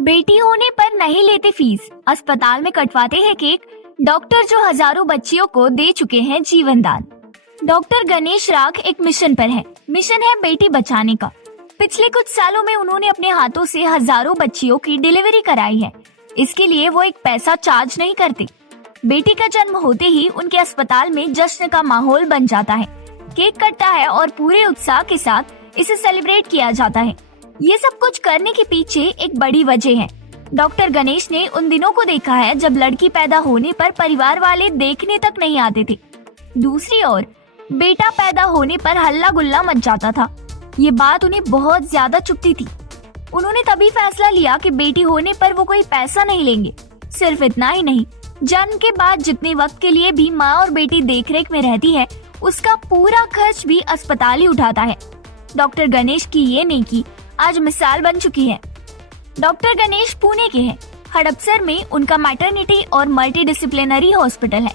बेटी होने पर नहीं लेते फीस, अस्पताल में कटवाते हैं केक, डॉक्टर जो हजारों बच्चियों को दे चुके हैं जीवन दान। डॉक्टर गणेश राख एक मिशन पर है। मिशन है बेटी बचाने का। पिछले कुछ सालों में उन्होंने अपने हाथों से हजारों बच्चियों की डिलीवरी कराई है। इसके लिए वो एक पैसा चार्ज नहीं करते। बेटी का जन्म होते ही उनके अस्पताल में जश्न का माहौल बन जाता है। केक कटता है और पूरे उत्साह के साथ इसे सेलिब्रेट किया जाता है। ये सब कुछ करने के पीछे एक बड़ी वजह है। डॉक्टर गणेश ने उन दिनों को देखा है जब लड़की पैदा होने पर परिवार वाले देखने तक नहीं आते थे। दूसरी ओर बेटा पैदा होने पर हल्ला गुल्ला मच जाता था। ये बात उन्हें बहुत ज्यादा चुभती थी। उन्होंने तभी फैसला लिया कि बेटी होने पर वो कोई पैसा नहीं लेंगे। सिर्फ इतना ही नहीं, जन्म के बाद जितने वक्त के लिए भी माँ और बेटी देखरेख में रहती है, उसका पूरा खर्च भी अस्पताल ही उठाता है। डॉक्टर गणेश की ये नेकी आज मिसाल बन चुकी है। डॉक्टर गणेश पुणे के हैं। हड़पसर में उनका मैटरनिटी और मल्टी डिसिप्लिनरी हॉस्पिटल है।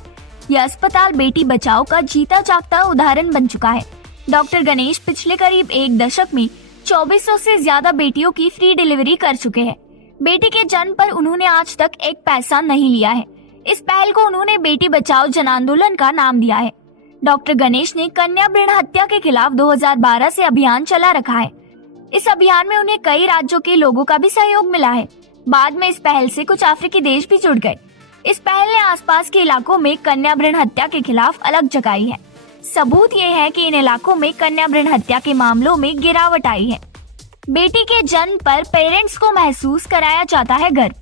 यह अस्पताल बेटी बचाओ का जीता जागता उदाहरण बन चुका है। डॉक्टर गणेश पिछले करीब एक दशक में 2400 से ज्यादा बेटियों की फ्री डिलीवरी कर चुके हैं। बेटी के जन्म पर उन्होंने आज तक एक पैसा नहीं लिया है। इस पहल को उन्होंने बेटी बचाओ जन आंदोलन का नाम दिया है। डॉक्टर गणेश ने कन्या भ्रूण हत्या के खिलाफ 2012 से अभियान चला रखा है। इस अभियान में उन्हें कई राज्यों के लोगों का भी सहयोग मिला है। बाद में इस पहल से कुछ अफ्रीकी देश भी जुड़ गए। इस पहल ने आसपास के इलाकों में कन्या भ्रूण हत्या के खिलाफ अलग जगाई है। सबूत ये है कि इन इलाकों में कन्या भ्रूण हत्या के मामलों में गिरावट आई है। बेटी के जन्म पर पेरेंट्स को महसूस कराया जाता है गर्व।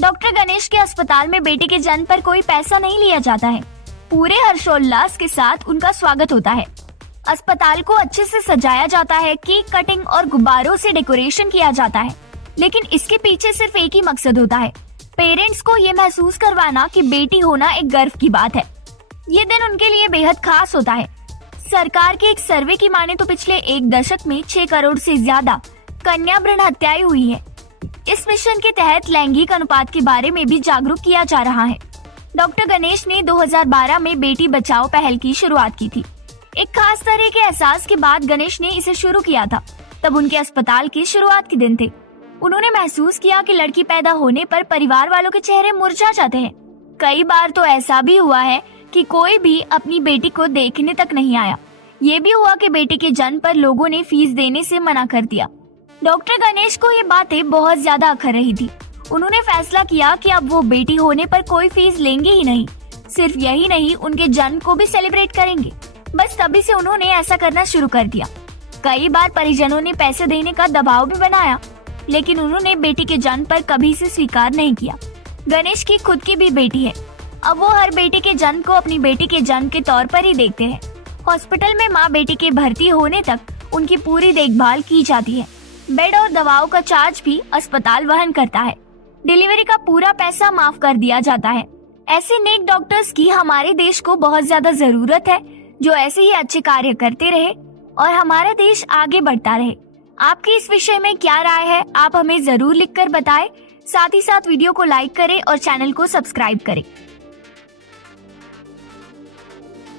डॉक्टर गणेश के अस्पताल में बेटी के जन्म पर कोई पैसा नहीं लिया जाता है। पूरे हर्षोल्लास के साथ उनका स्वागत होता है। अस्पताल को अच्छे से सजाया जाता है, केक कटिंग और गुब्बारों से डेकोरेशन किया जाता है। लेकिन इसके पीछे सिर्फ एक ही मकसद होता है, पेरेंट्स को ये महसूस करवाना कि बेटी होना एक गर्व की बात है। ये दिन उनके लिए बेहद खास होता है। सरकार के एक सर्वे की माने तो पिछले एक दशक में 6 करोड़ से ज्यादा कन्या भ्रूण हत्याएं हुई है। इस मिशन के तहत लैंगिक अनुपात के बारे में भी जागरूक किया जा रहा है। डॉक्टर गणेश ने 2012 में बेटी बचाओ पहल की शुरुआत की थी। एक खास तरह के एहसास के बाद गणेश ने इसे शुरू किया था। तब उनके अस्पताल के शुरुआत के दिन थे। उन्होंने महसूस किया कि लड़की पैदा होने पर परिवार वालों के चेहरे मुरझा जाते हैं। कई बार तो ऐसा भी हुआ है कि कोई भी अपनी बेटी को देखने तक नहीं आया। ये भी हुआ कि बेटी के जन्म पर लोगों ने फीस देने से मना कर दिया। डॉक्टर गणेश को ये बातें बहुत ज्यादा अखर रही थी। उन्होंने फैसला किया कि अब वो बेटी होने पर कोई फीस लेंगे ही नहीं। सिर्फ यही नहीं, उनके जन्म को भी सेलिब्रेट करेंगे। बस तभी से उन्होंने ऐसा करना शुरू कर दिया। कई बार परिजनों ने पैसे देने का दबाव भी बनाया, लेकिन उन्होंने बेटी के जन्म पर कभी इसे स्वीकार नहीं किया। गणेश की खुद की भी बेटी है। अब वो हर बेटी के जन्म को अपनी बेटी के जन्म के तौर पर ही देखते हैं। हॉस्पिटल में माँ बेटी के भर्ती होने तक उनकी पूरी देखभाल की जाती है। बेड और दवाओं का चार्ज भी अस्पताल वहन करता है। डिलीवरी का पूरा पैसा माफ कर दिया जाता है। ऐसे नेक डॉक्टर्स की हमारे देश को बहुत ज्यादा जरूरत है, जो ऐसे ही अच्छे कार्य करते रहे और हमारा देश आगे बढ़ता रहे। आपकी इस विषय में क्या राय है, आप हमें जरूर लिखकर बताएं। साथ ही साथ वीडियो को लाइक करें और चैनल को सब्सक्राइब करें।